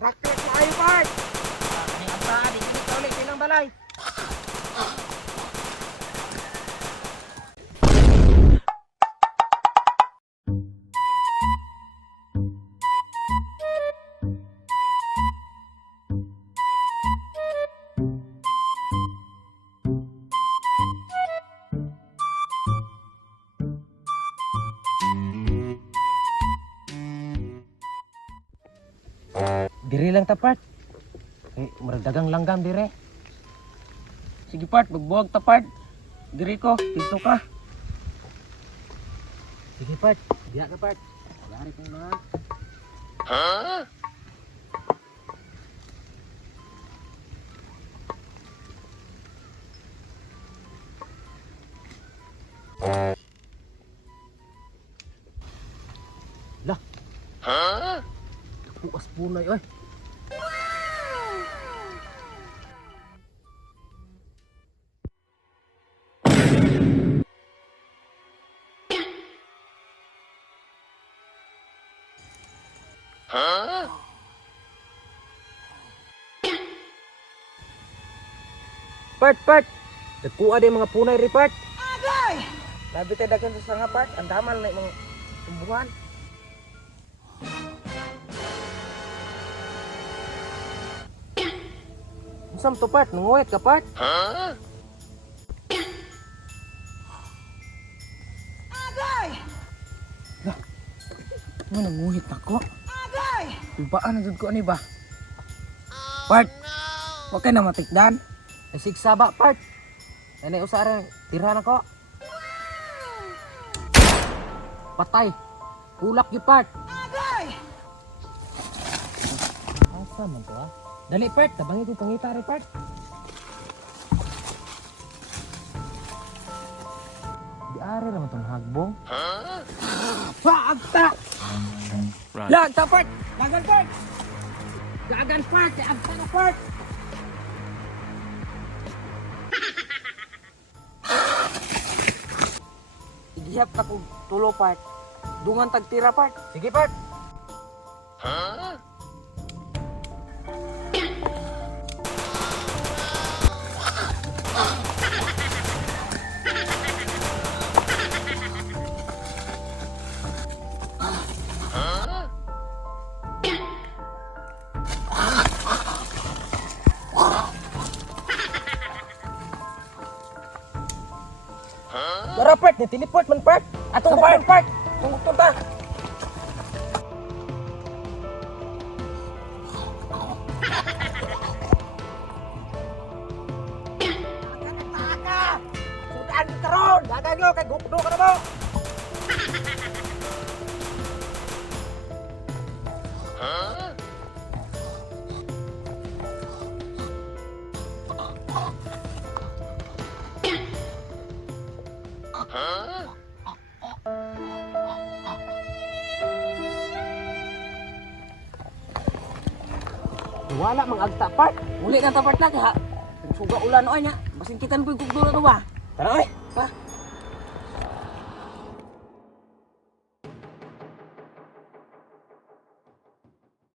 Rakit mo kayo, Bart! Ani ang paa, di ka ulit silang balay. Diri lang ta, Part. Maradagang langgam dire. Sige, Part, magbuwag ta, Part. Diri ko, dito ka. Sige, Part. Biya ka, Part. Lari ko na. Lah. Puas punay, oy. Part. Dagkuha din mga punay ri, Part. Agay! Labi tayo dagan sa sanga, Part. Ang damal na mga tumbuhan. Saan to, Part? Nanguwit ka, Part? Agay! Ano nanguhit ako? Agay! Ibaan na ko ani ba? Part! Huwag kayo na matikdan. Nasigsaba, Part. Nanay usara, tira na ko. Patay. Kulak yung Part. Agay! Asa man to, ha? Dali, Part. Tabangi ko pangita rin, Part. Di ari naman itong hagbong. Agta! Lagta, Part! Lagan, Part! Lagan, Part! Agta na, Part! Igihap na kong tulo, Part. Dungan tagtira, Part. Sige, Part. Tara, Part, ni-teleport man, Part. Atong Part. Tunggu ta. Sudah karon, dagang yo kay gupdo ka na mo. Wala mang agta, Part. Muli na ta, Part na kaya suga ulan o nya. Basin kitan ko yung kugdo na to ba? Tara, oy. Pa.